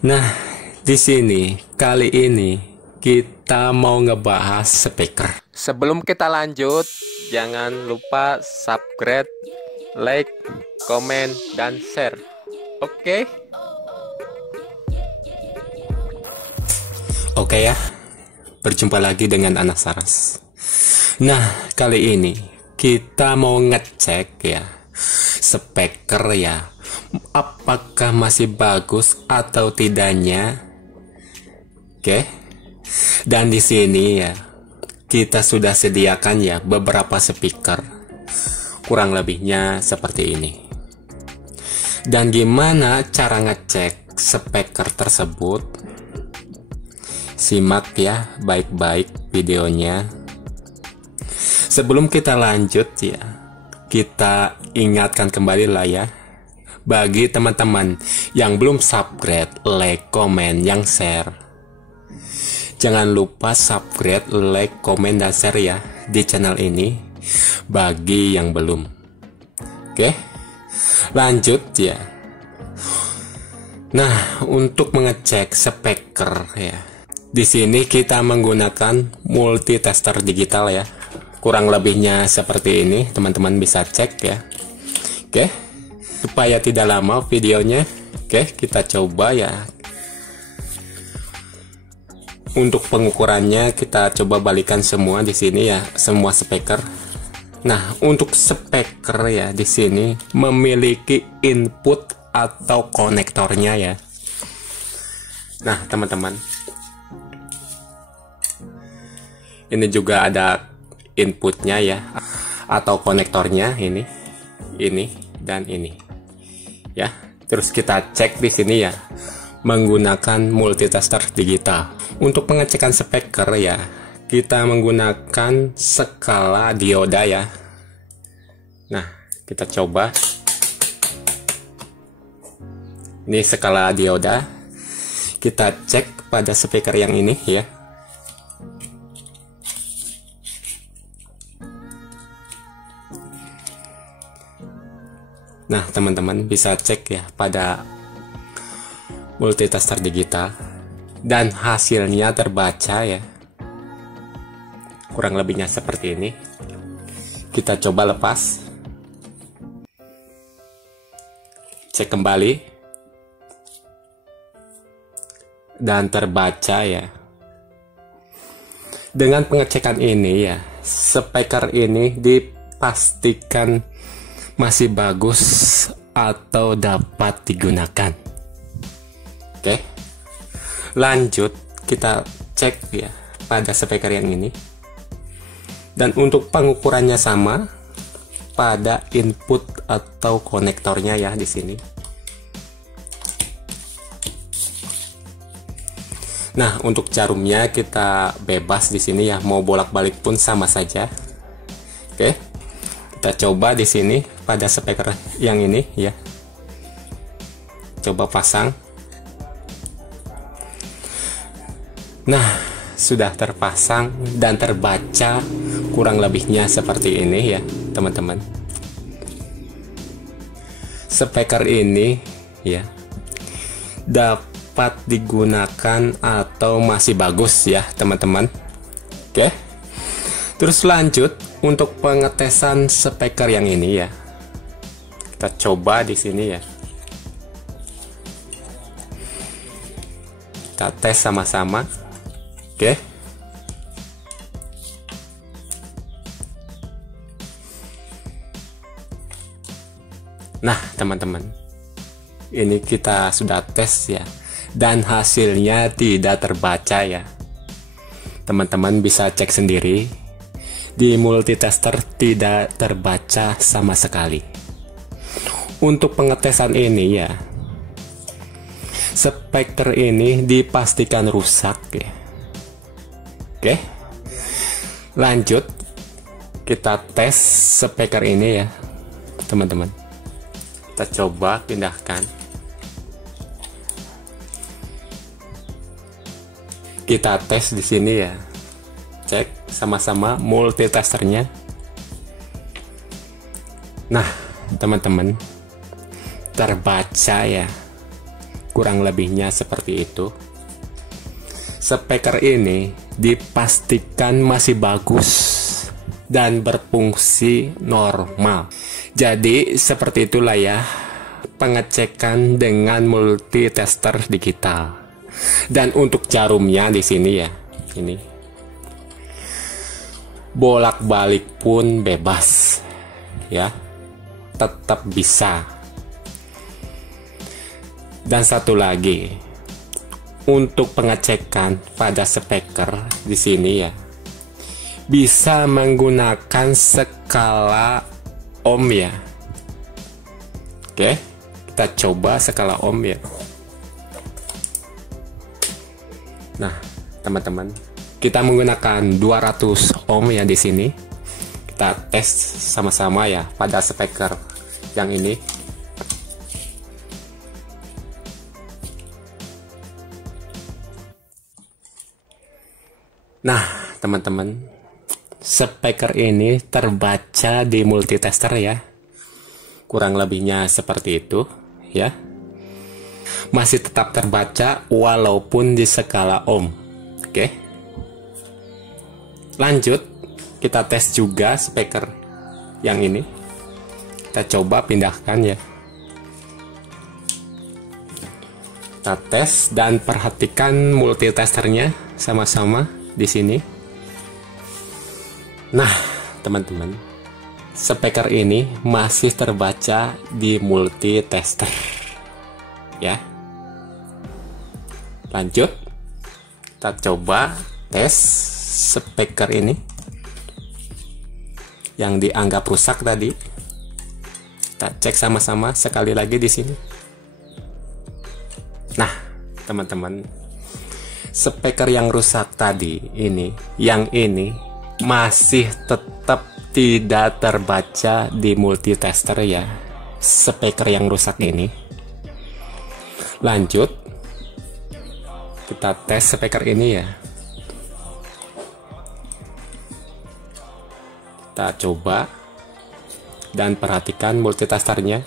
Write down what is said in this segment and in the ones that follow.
Nah, di sini kali ini kita mau ngebahas speaker. Sebelum kita lanjut, jangan lupa subscribe, like, komen, dan share. Oke? Oke ya. Berjumpa lagi dengan Anak Saras. Nah, kali ini kita mau ngecek ya speaker ya, apakah masih bagus atau tidaknya. Oke. Dan di sini ya kita sudah sediakan ya beberapa speaker, kurang lebihnya seperti ini. Dan gimana cara ngecek speaker tersebut? Simak ya baik-baik videonya. Sebelum kita lanjut ya, kita ingatkan kembali lah ya, bagi teman-teman yang belum subscribe, like, komen, yang share, jangan lupa subscribe, like, komen, dan share ya di channel ini bagi yang belum. Oke, lanjut ya. Nah, untuk mengecek speaker ya, di sini kita menggunakan multitester digital ya. Kurang lebihnya seperti ini, teman-teman bisa cek ya. Oke, supaya tidak lama videonya, oke, kita coba ya. Untuk pengukurannya kita coba balikan semua di sini ya, semua speaker. Nah, untuk speaker ya di sini memiliki input atau konektornya ya. Nah, teman-teman, ini juga ada inputnya ya, atau konektornya ini dan ini ya. Terus kita cek di sini ya menggunakan multitester digital. Untuk pengecekan speaker ya, kita menggunakan skala dioda ya. Nah, kita coba. Ini skala dioda. Kita cek pada speaker yang ini ya. Nah, teman-teman bisa cek ya pada multitester digital, dan hasilnya terbaca ya. Kurang lebihnya seperti ini. Kita coba lepas. Cek kembali. Dan terbaca ya. Dengan pengecekan ini ya, speaker ini dipastikan masih bagus atau dapat digunakan. Oke, lanjut kita cek ya pada speaker yang ini. Dan untuk pengukurannya sama pada input atau konektornya ya di sini. Nah, untuk jarumnya kita bebas di sini ya, mau bolak-balik pun sama saja. Oke, kita coba di sini pada speaker yang ini ya. Coba pasang. Nah, sudah terpasang dan terbaca kurang lebihnya seperti ini ya, teman-teman. Speaker ini ya dapat digunakan atau masih bagus ya, teman-teman. Oke. Terus lanjut untuk pengetesan speaker yang ini ya. Kita coba di sini ya. Kita tes sama-sama. Oke. Nah, teman-teman, ini kita sudah tes ya, dan hasilnya tidak terbaca ya. Teman-teman bisa cek sendiri. Di multitester tidak terbaca sama sekali. Untuk pengetesan ini ya, speaker ini dipastikan rusak ya. Oke, lanjut kita tes speaker ini ya, teman-teman. Kita coba pindahkan. Kita tes di sini ya. Cek sama-sama multitesternya. Nah, teman-teman, terbaca ya kurang lebihnya seperti itu. Speaker ini dipastikan masih bagus dan berfungsi normal. Jadi seperti itulah ya pengecekan dengan multitester digital. Dan untuk jarumnya di sini ya, ini bolak-balik pun bebas ya, tetap bisa. Dan satu lagi, untuk pengecekan pada speaker di sini ya, bisa menggunakan skala ohm ya. Oke, kita coba skala ohm ya. Nah, teman-teman, kita menggunakan 200 ohm ya di sini. Kita tes sama-sama ya pada speaker yang ini. Nah, teman-teman, speaker ini terbaca di multitester ya. Kurang lebihnya seperti itu ya. Masih tetap terbaca walaupun di skala ohm. Oke. Lanjut, kita tes juga speaker yang ini. Kita coba pindahkan ya. Kita tes dan perhatikan multitesternya sama-sama di sini. Nah, teman-teman, speaker ini masih terbaca di multitester. Ya. Lanjut, kita coba tes speaker ini yang dianggap rusak tadi. Kita cek sama-sama sekali lagi di sini. Nah, teman-teman, speaker yang rusak tadi ini, yang ini masih tetap tidak terbaca di multitester ya, speaker yang rusak ini. Lanjut, kita tes speaker ini ya. Kita coba dan perhatikan multitesternya.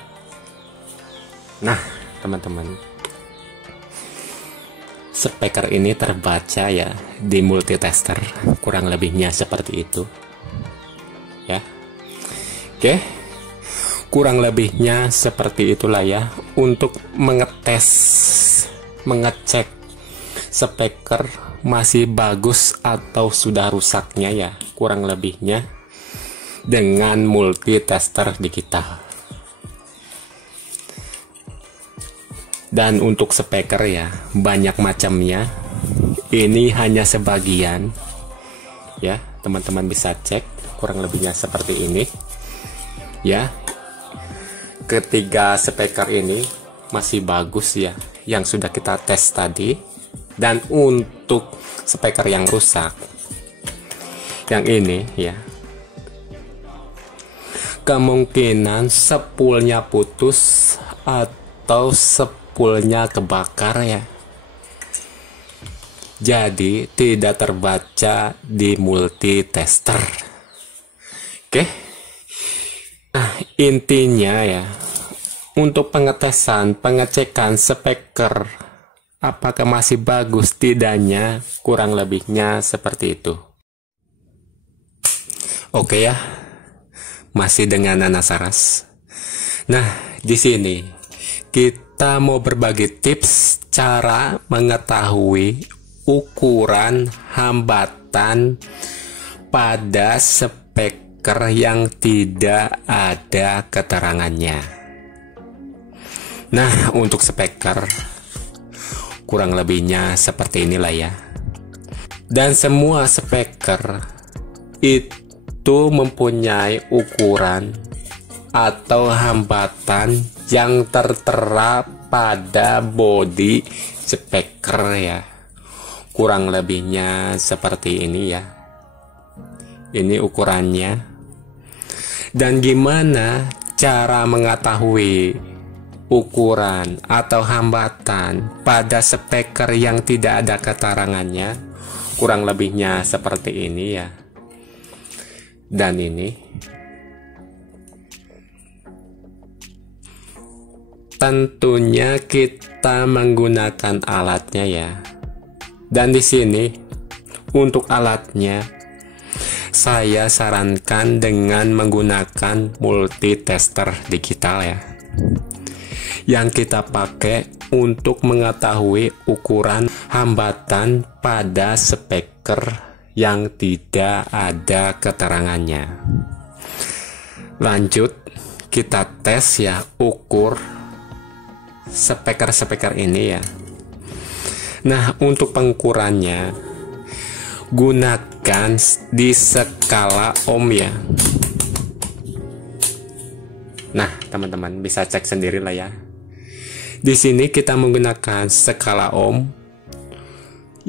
Nah, teman-teman, speaker ini terbaca ya di multitester, kurang lebihnya seperti itu ya. Oke, kurang lebihnya seperti itulah ya untuk mengecek speaker masih bagus atau sudah rusaknya ya, kurang lebihnya dengan multitester digital. Dan untuk speaker ya banyak macamnya, ini hanya sebagian ya, teman-teman bisa cek kurang lebihnya seperti ini ya. Ketiga speaker ini masih bagus ya yang sudah kita tes tadi. Dan untuk speaker yang rusak yang ini ya, kemungkinan spoolnya putus atau spoolnya kebakar ya, jadi tidak terbaca di multitester. Oke, nah intinya ya, untuk pengecekan speaker apakah masih bagus tidaknya, kurang lebihnya seperti itu. Oke ya, masih dengan Nana Saras. Nah, di sini kita mau berbagi tips cara mengetahui ukuran hambatan pada speaker yang tidak ada keterangannya. Nah, untuk speaker kurang lebihnya seperti inilah ya. Dan semua speaker itu mempunyai ukuran atau hambatan yang tertera pada bodi speaker ya. Kurang lebihnya seperti ini ya. Ini ukurannya. Dan gimana cara mengetahui ukuran atau hambatan pada speaker yang tidak ada keterangannya? Kurang lebihnya seperti ini ya. Dan ini tentunya kita menggunakan alatnya ya. Dan di sini untuk alatnya saya sarankan dengan menggunakan multitester digital ya, yang kita pakai untuk mengetahui ukuran hambatan pada speaker yang tidak ada keterangannya. Lanjut, kita tes ya, ukur speaker ini ya. Nah, untuk pengukurannya gunakan di skala ohm ya. Nah, teman-teman bisa cek sendiri lah ya. Di sini kita menggunakan skala ohm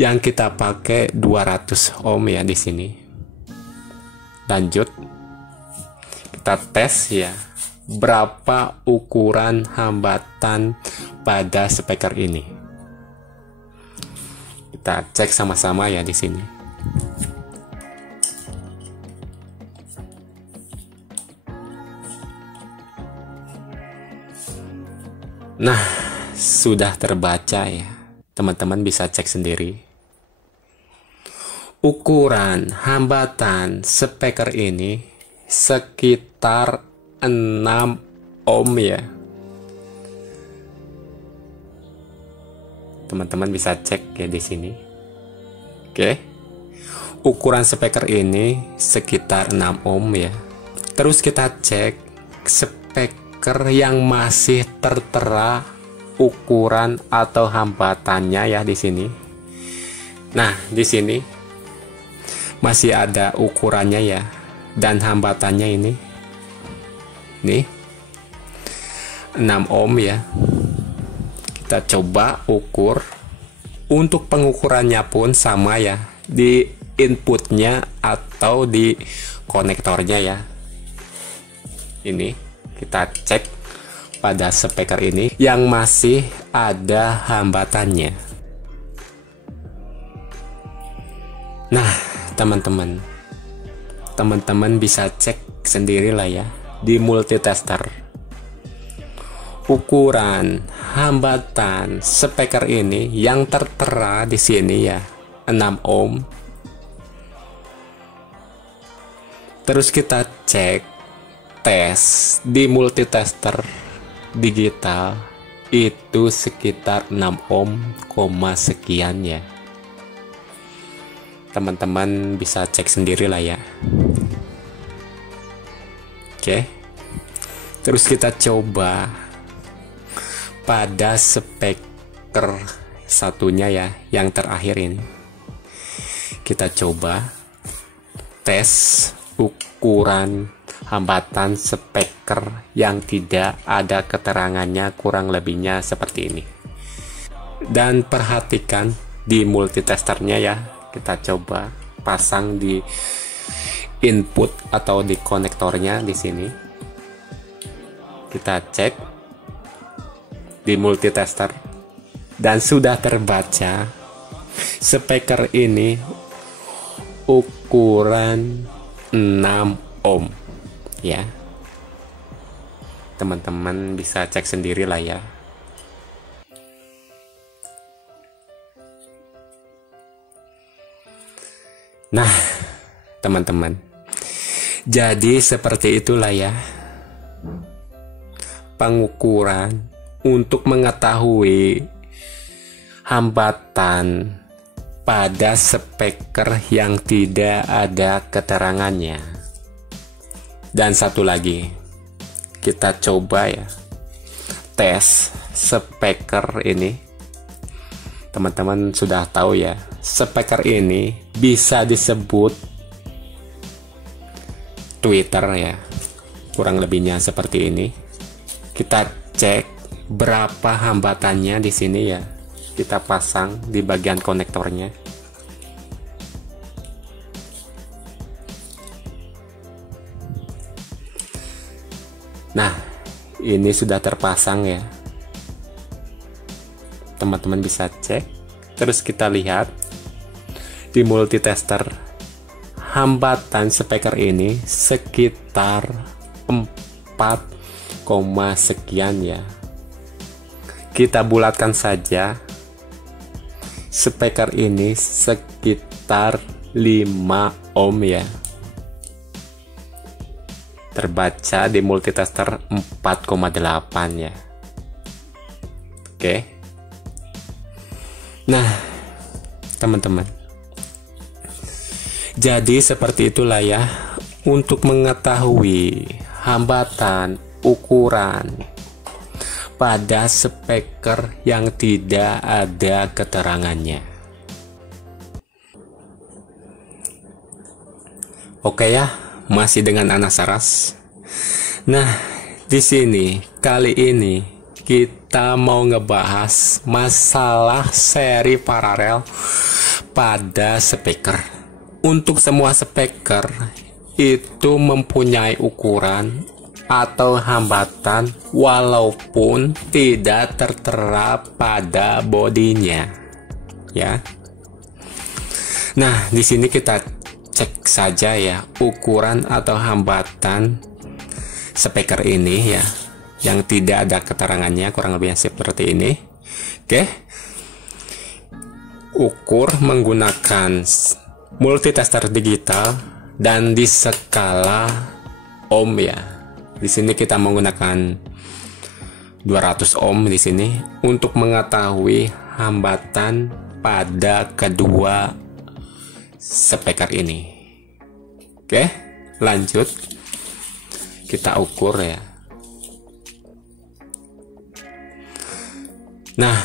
yang kita pakai 200 ohm ya di sini. Lanjut, kita tes ya, berapa ukuran hambatan pada speaker ini. Kita cek sama-sama ya di sini. Nah, sudah terbaca ya. Teman-teman bisa cek sendiri. Ukuran hambatan speaker ini sekitar 6 ohm ya. Teman-teman bisa cek ya di sini. Oke. Ukuran speaker ini sekitar 6 ohm ya. Terus kita cek speaker yang masih tertera ukuran atau hambatannya ya di sini. Nah, di sini masih ada ukurannya ya, dan hambatannya ini. Nih. 6 ohm ya. Kita coba ukur. Untuk pengukurannya pun sama ya, di inputnya atau di konektornya ya. Ini kita cek pada speaker ini yang masih ada hambatannya. Nah, teman-teman bisa cek sendiri lah ya di multitester. Ukuran hambatan speaker ini yang tertera di sini ya, 6 ohm. Terus kita cek tes di multitester digital itu sekitar 6 ohm, sekian ya. Teman-teman bisa cek sendiri lah ya. Oke. Terus kita coba pada speaker satunya ya, yang terakhir ini. Kita coba tes ukuran hambatan speaker yang tidak ada keterangannya, kurang lebihnya seperti ini. Dan perhatikan di multitesternya ya, kita coba pasang di input atau di konektornya di sini. Kita cek di multitester dan sudah terbaca speaker ini ukuran 6 ohm ya. Teman-teman bisa cek sendiri lah ya. Nah, teman-teman, jadi seperti itulah ya pengukuran untuk mengetahui hambatan pada speaker yang tidak ada keterangannya. Dan satu lagi, kita coba ya tes speaker ini. Teman-teman sudah tahu ya, speaker ini bisa disebut tweeter ya, kurang lebihnya seperti ini. Kita cek berapa hambatannya di sini ya, kita pasang di bagian konektornya. Nah, ini sudah terpasang ya. Teman-teman bisa cek. Terus kita lihat di multitester hambatan speaker ini sekitar 4, sekian ya. kita bulatkan saja. Speaker ini sekitar 5 ohm ya. Terbaca di multitester 4,8 ya. Oke. Nah, teman-teman. Jadi seperti itulah ya, untuk mengetahui hambatan ukuran pada speaker yang tidak ada keterangannya. Oke ya, masih dengan Anas Saras. Nah, di sini kali ini kita mau ngebahas masalah seri paralel pada speaker. Untuk semua speaker itu mempunyai ukuran atau hambatan walaupun tidak tertera pada bodinya, ya. Nah, di sini kita cek saja ya ukuran atau hambatan speaker ini ya, yang tidak ada keterangannya, kurang lebih seperti ini. Oke. Ukur menggunakan multitester digital dan di skala ohm ya. Di sini kita menggunakan 200 ohm di sini untuk mengetahui hambatan pada kedua speaker ini. Oke, lanjut. Kita ukur ya. Nah,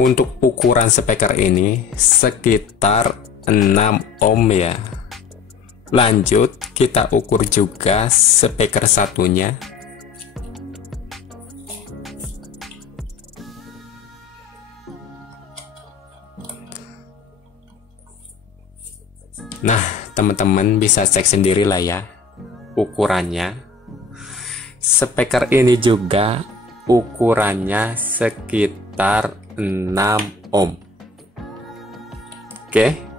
untuk ukuran speaker ini sekitar 6 ohm ya. Lanjut, kita ukur juga speaker satunya. Nah, teman-teman bisa cek sendiri lah ya ukurannya. Speaker ini juga ukurannya sekitar 6 ohm. Oke.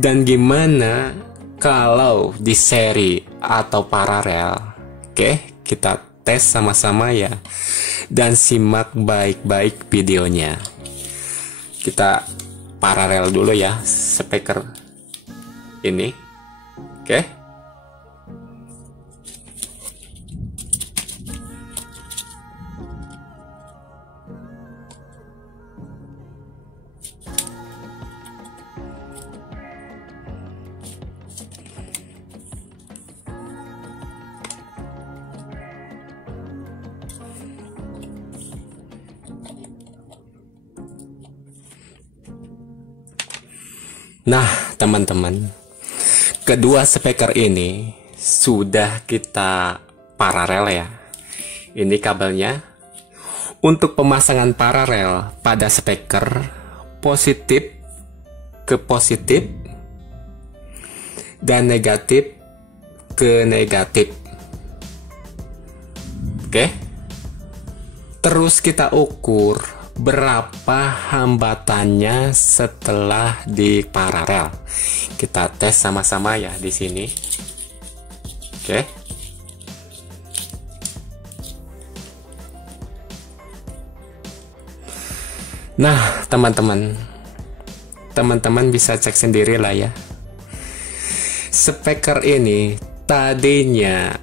Dan gimana kalau di seri atau paralel? Oke, kita tes sama-sama ya. Dan simak baik-baik videonya. Kita paralel dulu ya speaker ini. Oke. Nah, teman-teman, kedua speaker ini sudah kita paralel ya. Ini kabelnya. Untuk pemasangan paralel pada speaker positif ke positif dan negatif ke negatif. Oke. Terus kita ukur berapa hambatannya setelah di paralel. Kita tes sama-sama ya di sini. Oke. Nah, teman-teman bisa cek sendiri lah ya. Speaker ini tadinya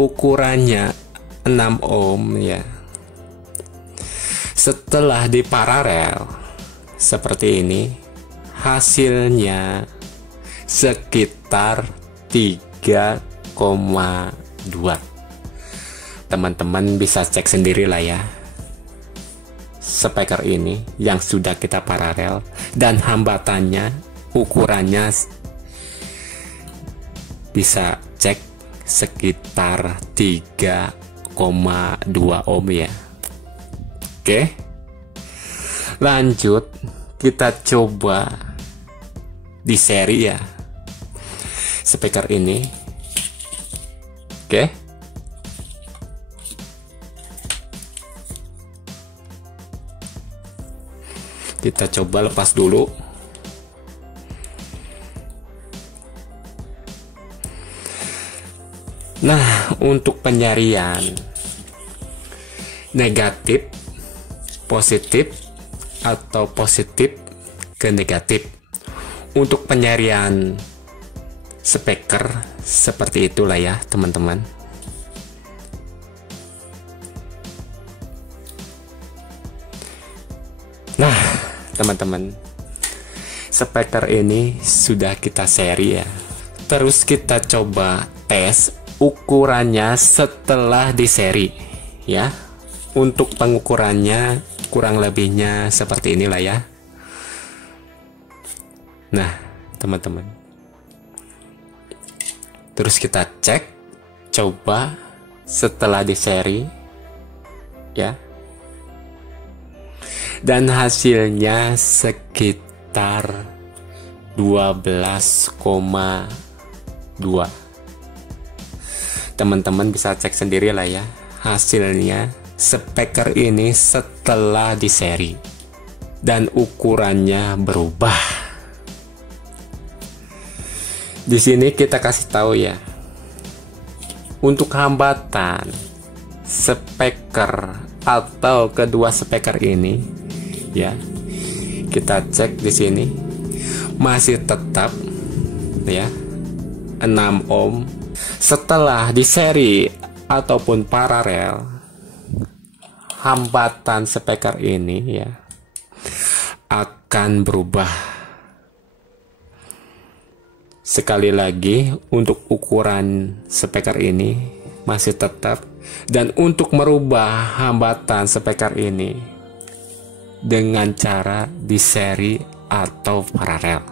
ukurannya 6 ohm ya. Setelah di paralel seperti ini, hasilnya sekitar 3,2. Teman-teman bisa cek sendiri lah ya speaker ini yang sudah kita paralel, dan hambatannya ukurannya bisa cek sekitar 3,2 ohm ya. Oke, lanjut kita coba di seri ya speaker ini. Oke, kita coba lepas dulu. Nah, untuk penyarian negatif positif atau positif ke negatif. Untuk penyarian speaker seperti itulah ya teman-teman. Nah teman-teman, speaker ini sudah kita seri ya. Terus kita coba tes ukurannya setelah di seri ya. Untuk pengukurannya kurang lebihnya seperti inilah ya. Nah teman-teman, terus kita cek coba setelah di seri ya, dan hasilnya sekitar 12,2. Teman-teman bisa cek sendiri lah ya hasilnya speaker ini setelah di seri, dan ukurannya berubah. Di sini kita kasih tahu ya, untuk hambatan speaker atau kedua speaker ini ya, kita cek di sini masih tetap ya 6 ohm. Setelah di seri ataupun paralel, hambatan speaker ini ya akan berubah. Sekali lagi, untuk ukuran speaker ini masih tetap, dan untuk merubah hambatan speaker ini dengan cara di seri atau paralel.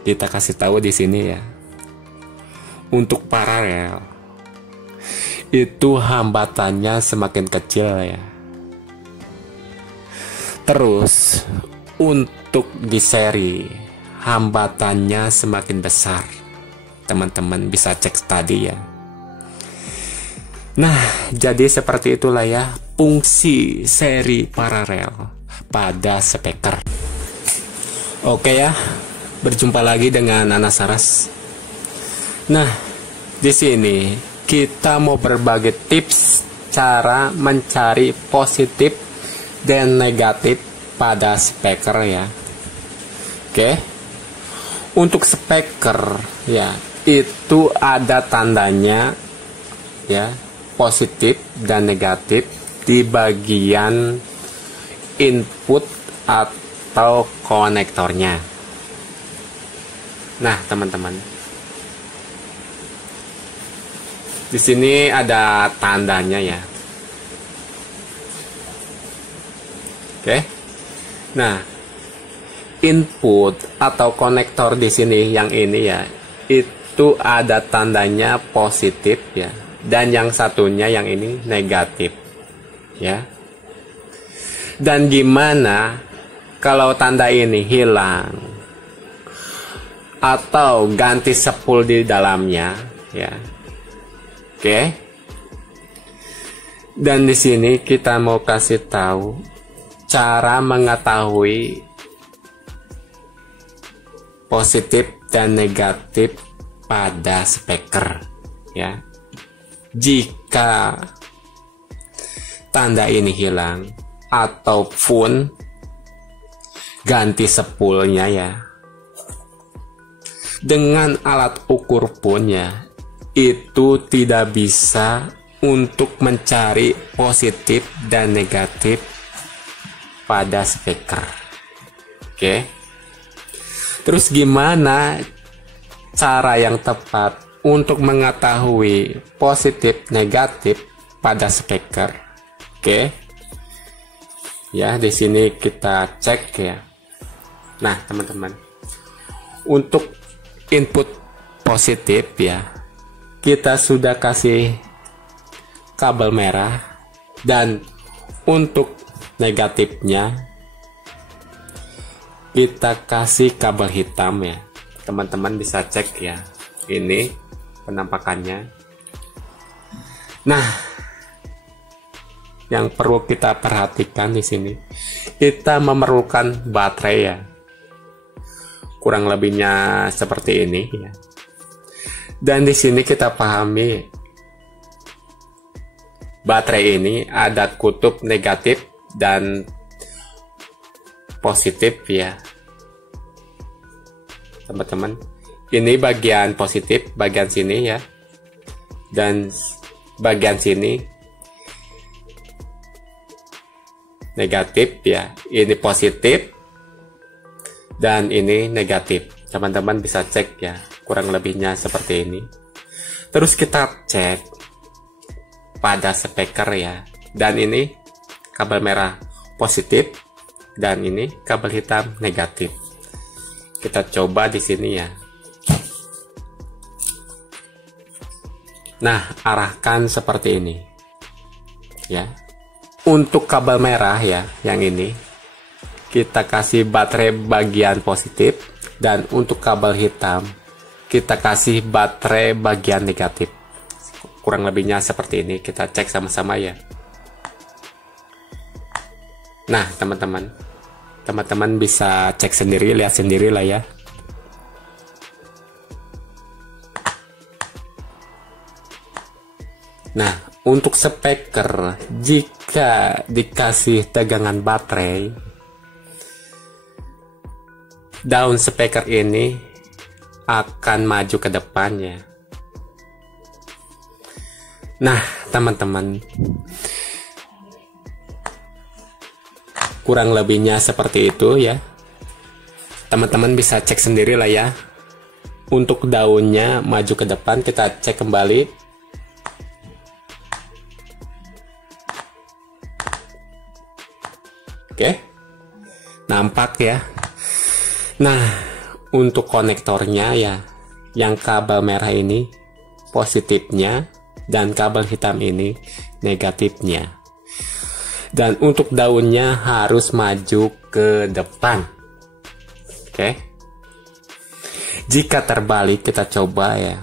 Kita kasih tahu di sini ya. Untuk paralel itu hambatannya semakin kecil ya. Terus untuk di seri hambatannya semakin besar. Teman-teman bisa cek tadi ya. Nah, jadi seperti itulah ya fungsi seri paralel pada speaker. Oke ya, berjumpa lagi dengan Anas Saras. Nah, di sini kita mau berbagi tips cara mencari positif dan negatif pada speaker ya. Oke. Untuk speaker ya, itu ada tandanya ya, positif dan negatif di bagian input atau konektornya. Nah, teman-teman, di sini ada tandanya ya. Oke. Nah, input atau konektor di sini yang ini ya, itu ada tandanya positif ya, dan yang satunya yang ini negatif ya. Dan gimana kalau tanda ini hilang atau ganti sepul di dalamnya ya. Oke. Dan di sini kita mau kasih tahu cara mengetahui positif dan negatif pada speaker ya. Jika tanda ini hilang ataupun ganti sepulnya ya, dengan alat ukur pun ya, itu tidak bisa untuk mencari positif dan negatif pada speaker. Oke. Terus gimana cara yang tepat untuk mengetahui positif negatif pada speaker? Oke. Ya, di sini kita cek ya. Nah, teman-teman, untuk input positif ya, kita sudah kasih kabel merah, dan untuk negatifnya kita kasih kabel hitam ya. Teman-teman bisa cek ya, ini penampakannya. Nah, yang perlu kita perhatikan di sini, kita memerlukan baterai ya, kurang lebihnya seperti ini ya. Dan di sini kita pahami baterai ini ada kutub negatif dan positif ya teman-teman. Ini bagian positif, bagian sini ya, dan bagian sini negatif ya. Ini positif dan ini negatif. Teman-teman bisa cek ya, kurang lebihnya seperti ini. Terus kita cek pada speaker ya, dan ini kabel merah positif dan ini kabel hitam negatif. Kita coba di sini ya. Nah, arahkan seperti ini ya. Untuk kabel merah ya, yang ini kita kasih baterai bagian positif, dan untuk kabel hitam kita kasih baterai bagian negatif. Kurang lebihnya seperti ini, kita cek sama-sama ya. Nah teman-teman bisa cek sendiri, lihat sendiri lah ya. Nah, untuk speaker, jika dikasih tegangan baterai, daun speaker ini akan maju ke depannya. Nah, teman-teman, kurang lebihnya seperti itu ya. Teman-teman bisa cek sendiri lah ya. Untuk daunnya maju ke depan, kita cek kembali. Oke, nampak ya. Nah, untuk konektornya ya, yang kabel merah ini positifnya dan kabel hitam ini negatifnya. Dan untuk daunnya harus maju ke depan. Oke. Jika terbalik, kita coba ya.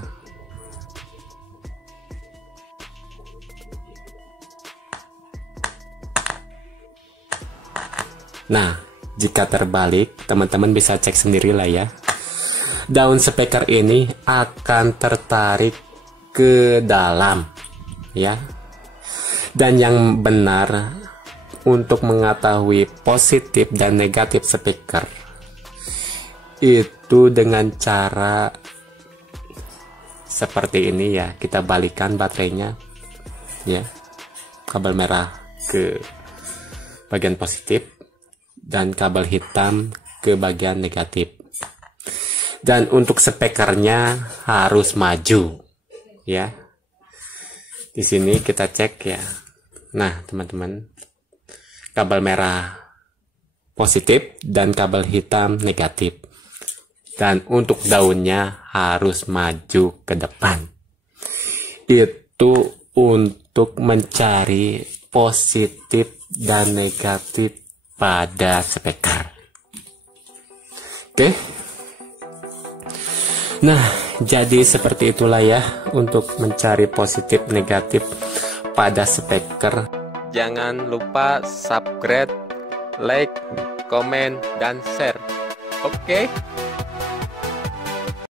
Nah, jika terbalik, teman-teman bisa cek sendiri lah ya. Daun speaker ini akan tertarik ke dalam ya. Dan yang benar untuk mengetahui positif dan negatif speaker itu dengan cara seperti ini ya. Kita balikan baterainya ya. Kabel merah ke bagian positif dan kabel hitam ke bagian negatif. Dan untuk speakernya harus maju ya. Di sini kita cek ya. Nah, teman-teman, kabel merah positif dan kabel hitam negatif. Dan untuk daunnya harus maju ke depan. Itu untuk mencari positif dan negatif pada speaker. Oke. Nah, jadi seperti itulah ya untuk mencari positif negatif pada speaker. Jangan lupa subscribe, like, komen, dan share. Oke.